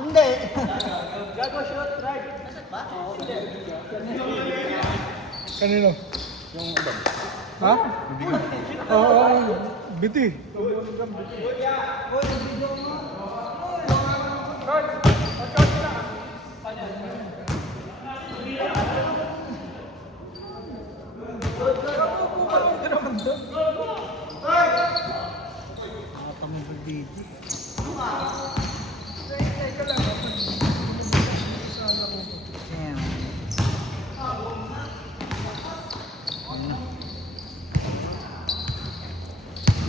Hindi. Gago shoot, right? Ba? Kanino? Yung iba. Ha? Oo, biti.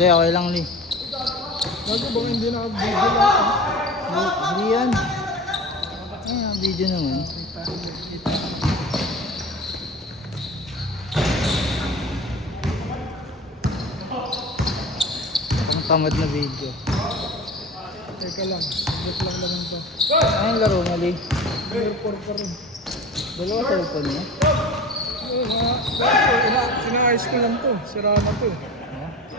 Hindi, okay lang, Lee. Bago bang hindi naka-video lang? Hindi yan. Ay, video naman. Pang tamad na video. Teka lang, break lang naman to. Ayun laro mo, Lee. Airport pa rin. Dalawa cellphone niya. Sina-ice ko lang to. Sira na to.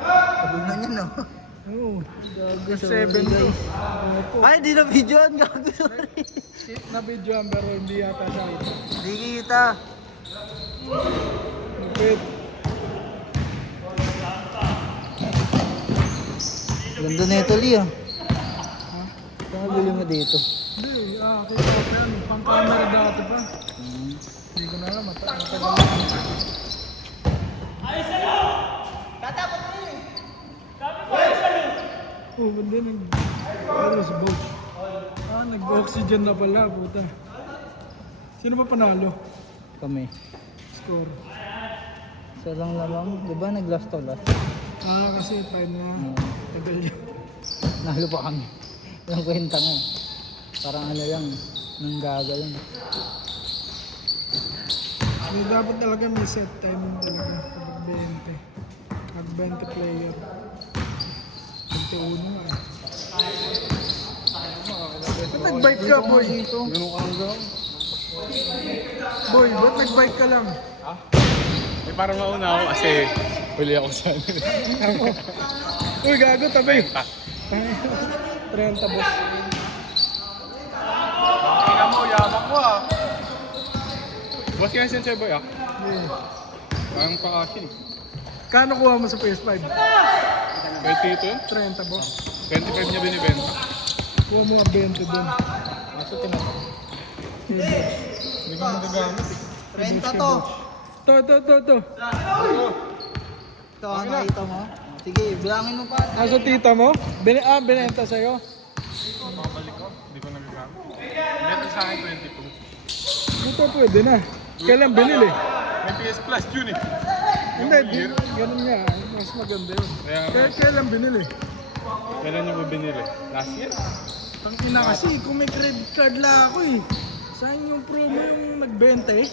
Tabunan niya, no? Oo. Gago, 7 sorry, to. guys. Ay, di na videoan. Gago, sorry. Na-videoan pero hindi yata siya ito. Di kita. Lupit. Ganda na ito, Lee, ah. Kung bili mo dito. Hindi, kita ko pa yan. Pang-camera dati pa. Hindi ko na alam. Matagal na. Oh, ganda rin. Where's boat? Nag-oxygen na pala, puta. Sino ba panalo? Kami. Score. Isa lang na lang. Di ba nag-last to last? Kasi time na. Tagal yun. Nalo pa kami. Walang kwenta nga. Parang ano lang. Nang gaga lang. Dapat talaga may set time talaga. Kapag 20. Pag 20 player. 21 nga. Ba't nag-bike ka, boy? Ganun ka lang daw. Boy, ba't nag-bike ka lang? Eh, parang mauna ako kasi huli ako sa ano. Uy, gago, tabi. 30, boss. Tingnan mo, yabang mo ah. Boss ka yung Sensei Boy ah. Yeah. Parang pa-akin. Kano kuha mo sa PS5? 20 ito yun? 30, boss. 25 niya binibenta. Kuha mo nga 20 dun. Aso tinatap. Hindi ko magagamit eh. 30 to. To. Ito ang nakita mo. Sige, bilangin mo pa. Nasa tita mo? Binenta sa'yo? Makabalik ko, hindi ko nagagamit. Benta sa akin 22. Ito pwede na. Kailan binili? May PS Plus yun eh. Hindi, ganun nga. Mas maganda yun. Kailan binili? Kailan niyo ba binili? Last year? Ang ina kasi, kung may credit card lang ako eh. Saan yung promo yung nagbenta eh?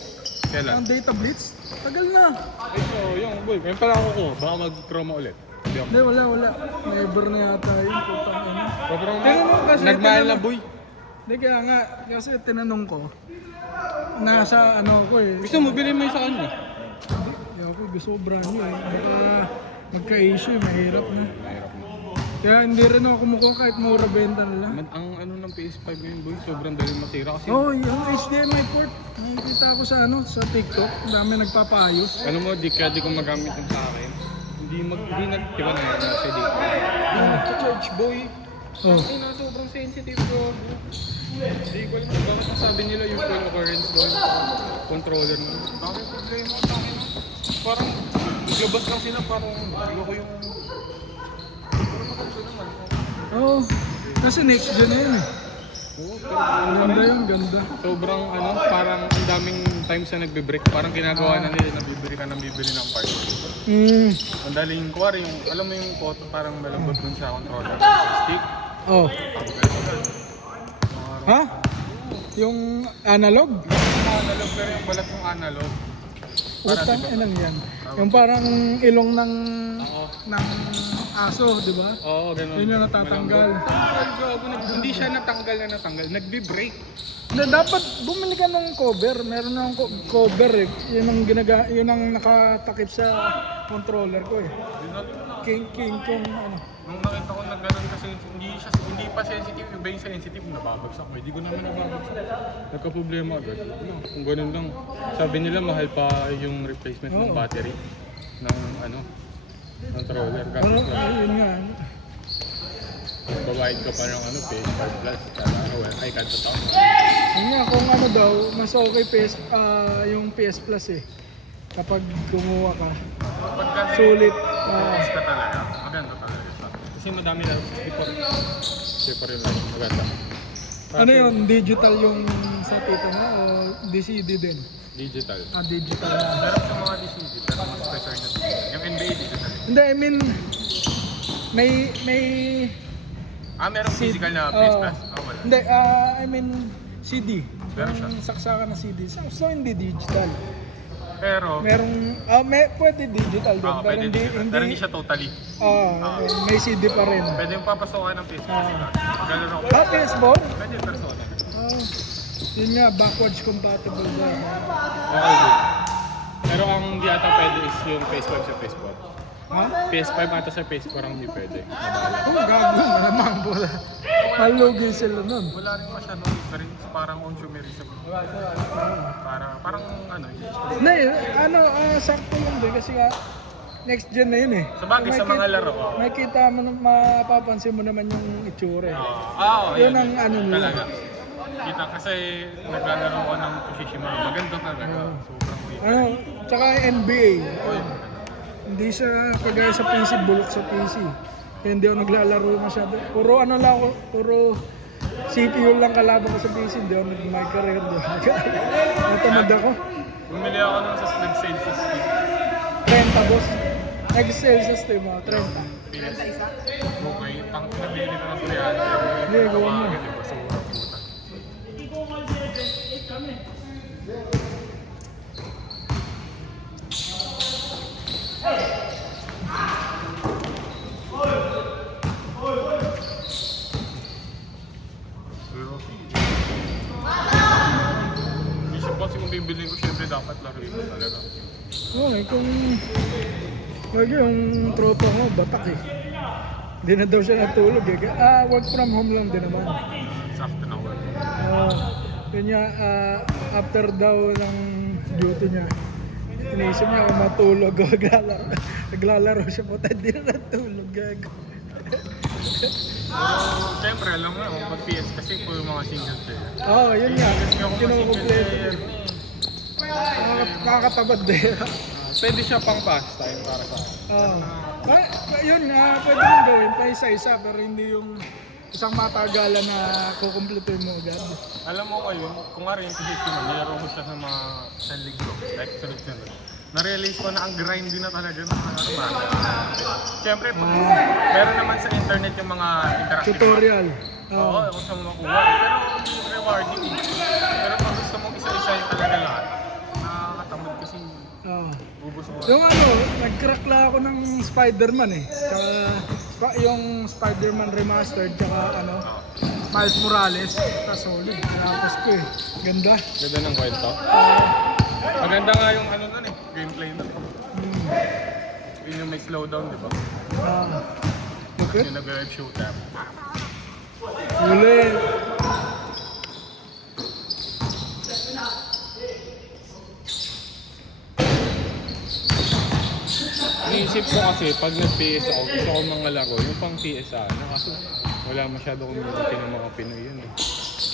Kailan? Ang Data Blitz? Tagal na. Eh, so yung boy, may pala ako ko. Baka mag-promo ulit. Hindi ako. Hindi, wala. Never na yata yun. Putang ina. Promo Tinanong kasi, nagmahal na boy. Hindi kaya nga, kasi tinanong ko. Nasa ano ko eh. Gusto mo, bilhin mo yung sa kanya. Hindi ako, gusto ko brand new eh. Baka magka-issue eh, mahirap na. Kaya hindi rin ako kumukuha kahit mura benta nila. Ang ano ng PS5 ngayon boy, sobrang dali masira kasi. Oh, yung HDMI port. Nakikita ko sa sa TikTok. Ang dami nagpapaayos. Alam mo, di kaya di ko magamit yung sa akin. Hindi diba na yan, nasa dito. Hindi nagpa-charge boy. Oh. Ay na, sobrang sensitive ko. Hindi ko alam kung bakit sabi nila yung full occurrence doon. Controller mo. Bakit problema sa akin? Parang, naglabas lang sila parang, hindi ko yung... Oh, kasi next gen na yun eh. Oo, Ganda yun, ganda. sobrang ano, parang ang daming times na nagbe-break. Parang ginagawa na nila na bibili ng part. Ang daling kuwari yung, alam mo yung photo, parang malambot dun sa controller. Stick. Oh. Ha? Yung analog. Analog pero yung balat ng analog. Para Utang diba? inang yan. Yung parang ilong ng Oo. ng aso, di ba? Oo, ganun. Yun yung natatanggal. Hindi siya natanggal na natanggal. Nagbi-break. Na dapat bumili ka ng cover. Meron na akong cover eh. Yun ang nakatakip sa controller ko eh. King kung ano. Nung nakita ko na ganun kasi hindi pa sensitive, iba yung sensitive, nababagsak ko. Hindi ko naman nababagsak. Nagka-problema agad. Ano, kung ganun lang. Sabi nila mahal pa yung replacement ng Oo. battery ng controller. Ano, Kapit na yun nga. babayad ka pa ng PS5 Plus kada araw. Ay, kada taon. Yun nga, kung ano daw, mas okay yung PS Plus eh. Kapag kumuha ka. Pagka Sulit. focus ka talaga, maganda talaga siya. Kasi madami na pa rin lang, maganda. Ano yun, digital yung sa tito mo o DCD din? Digital. Digital na. Meron sa mga DCD, pero mas prefer na digital. Yung NBA digital. Hindi, I mean, may Merong physical na PS Plus. Wala. Hindi, I mean CD. Meron siya. Yung saksakan na CD. So hindi digital. Pero, Pwede digital din. pwede digital. Pero hindi siya totally. May CD pa rin. Pwede yung papasokan ng PS Plus. Ganun ako. PS4? Pwede yung persona. Yun nga, backwards compatible ba? Okay, good. Pero ang di ata pwede is yung PS5 sa PS4. Ha? PS5 ata sa PS4 ang hindi pwede. Gago, malamang po. Malugi sila nun. Wala rin masyadong difference. Parang consumerism. Parang Hindi, sakto lang din kasi nga, next gen na yun eh. Sa bagay, sa mga laro. Makikita mo, mapapansin mo naman yung itsura eh. Yun Yun ang ano nila. talaga. Kita kasi naglalaro ko ng Tsushima. Maganda talaga. Sobrang weird. Tsaka NBA. Hindi siya kagaya sa PC, bulok sa PC. Kaya hindi ako naglalaro masyado. Puro CPU lang kalaban ko sa PC. Hindi ako nag-my-career doon. Natamad ako. Bumili ako nung nag-sale sa Steam. 30 boss. Nag-sale sa Steam mga 30. PS. Okay, pang pinabili ko ng 300. Hindi, gawa mo. Diba? Sobrang puta. Pero, isip ko kasi kung bibili ko, syempre dapat laruin ko talaga. Kung lagi yung tropa ko, batak eh. Hindi na daw siya natulog eh. Work from home lang din naman. Sakto na work. Yun nga, after daw ng duty niya, iniisip niya kung matulog o naglalaro siya po, hindi na natulog. Gago. Siyempre, alam mo na, pag PS kasi po yung mga single player. Yun nga. Kasi ako mga single player. Kakatabad din. Pwede siya pang pastime para sa akin. Yun nga, pwede mong gawin pa isa-isa, pero hindi yung isang matagalan na kukumpletuin mo agad. Alam mo kayo, kung nga rin kasi nilaro mo siya sa mga sandlig ko, like sunod-sunod. Na-realize ko na ang grind din na talaga ng mga Siyempre, meron naman sa internet yung mga interactive. Tutorial. Oo, kung saan mo makuha. Pero rewarding eh. Pero pag gusto mong isa-isa yung talaga lahat, nakakatamad kasi ubos mo. Yung nag-crack lang ako ng Spider-Man eh. Tsaka yung Spider-Man Remastered, tsaka Miles Morales. Solid. Tapos ko eh. Ganda. Ganda ng kwento. Maganda nga yung nun eh, gameplay nun. Yun yung may slowdown, di ba? Okay. Yung nag-rev shooter. Huli. Iniisip ko kasi pag nag-PS ako, gusto ko mga laro, yung pang PS kaso wala masyado community ng mga Pinoy yun eh.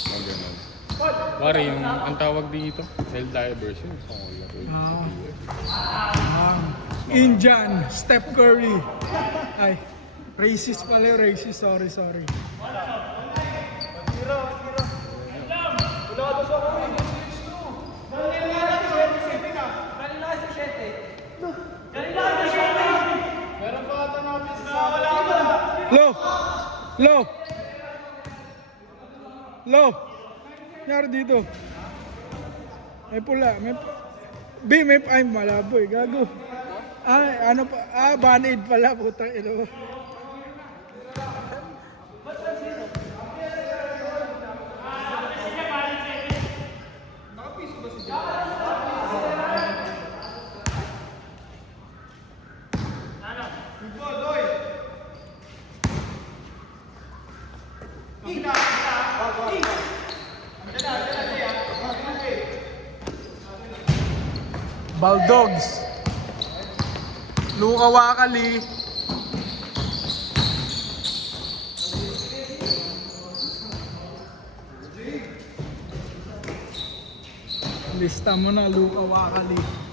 Mga ganun. Pare, yung ang tawag dito, Helldivers yun. Indian, Steph Curry. Ay, racist pala yung racist. Sorry. Low. nangyari dito? May pula, may... B, may... Ay, malabo eh, gago. Ay, ano pa? Band-aid pala, puta. Ilo. Baldogs. Luka Wakali. Lista mo na, Luka Wakali.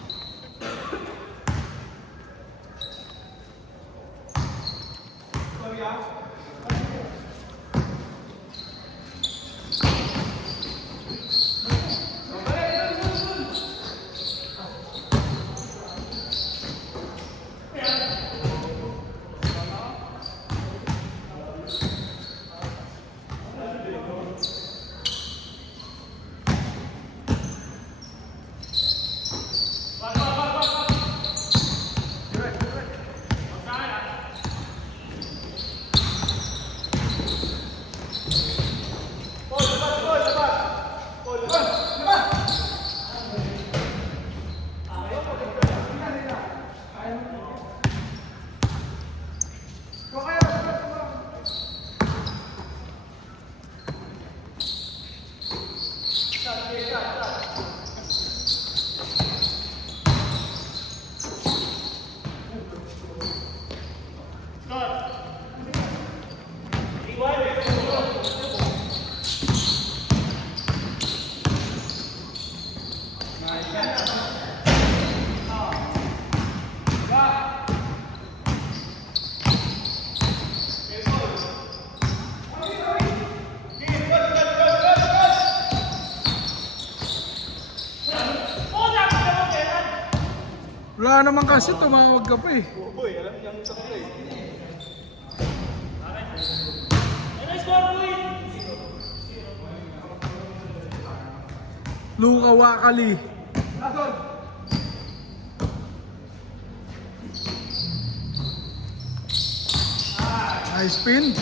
Wala naman kasi, tumawag ka pa eh. Boy, alam niya mo sa play. Luka Wakali. Nice spin.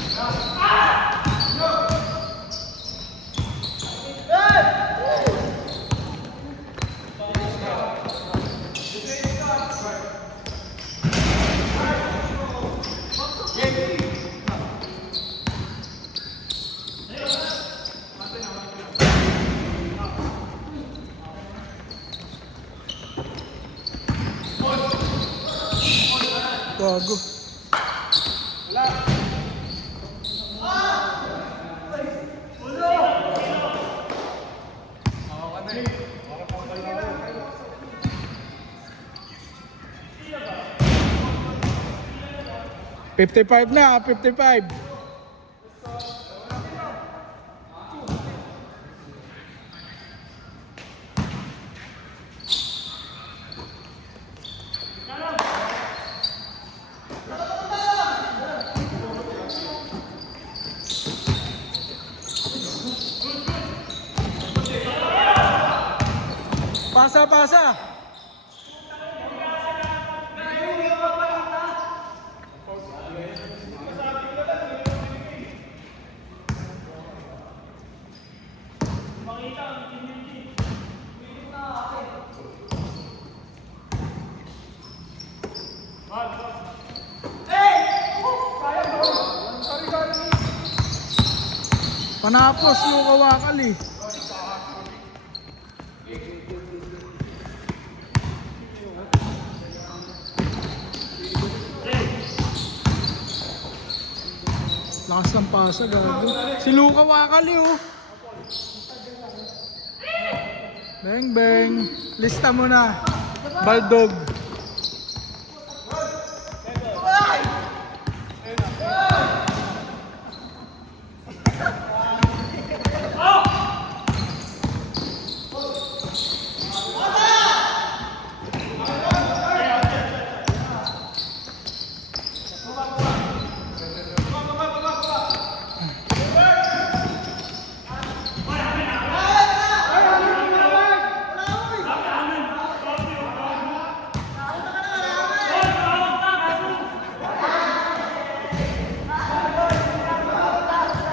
Gago. $55 na, 55. Pasa, pasa. Panapos yung Wakali. Lakas ng pasa, gago. Si Luka Wakali, oh. Bang, bang. Lista mo na. Baldog.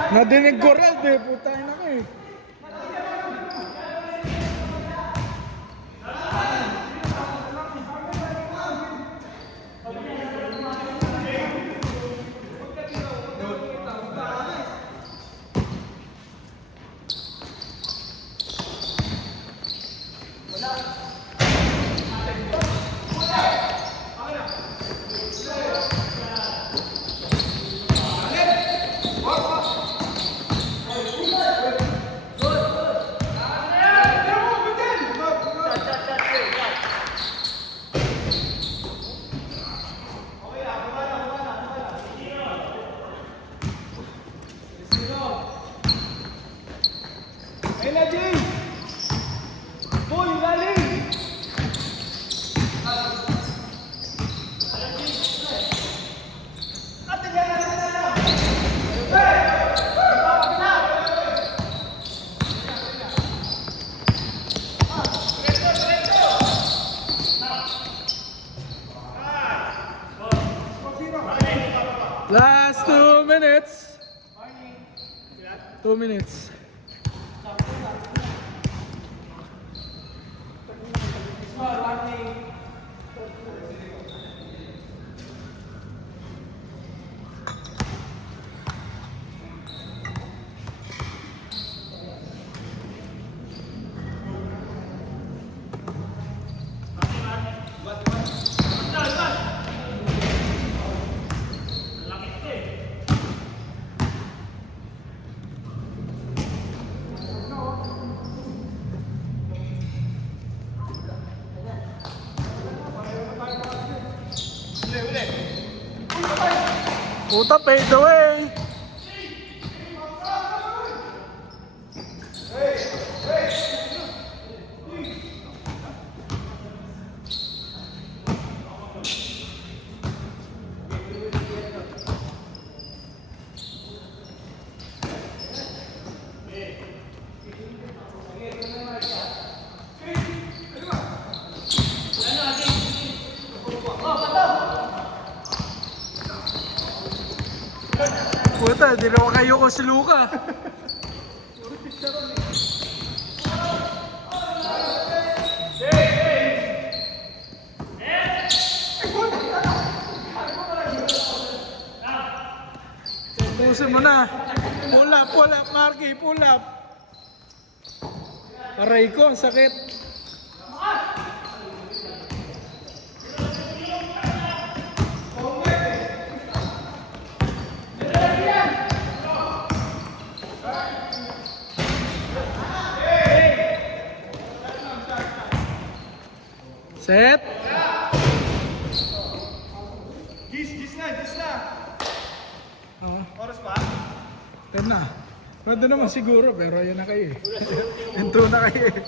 Nadinig ko rin, putay na ka eh. Last 2 minutes. 2 minutes. Puta, fade away. Puta, di naman kayo ko si Luka. Pusin mo na. Pull up, Marky, pull up. Aray ko, ang sakit. Set. Gis na. Oras pa? 10 na. Pwede naman siguro, pero yun na kayo eh. Ento na kayo eh.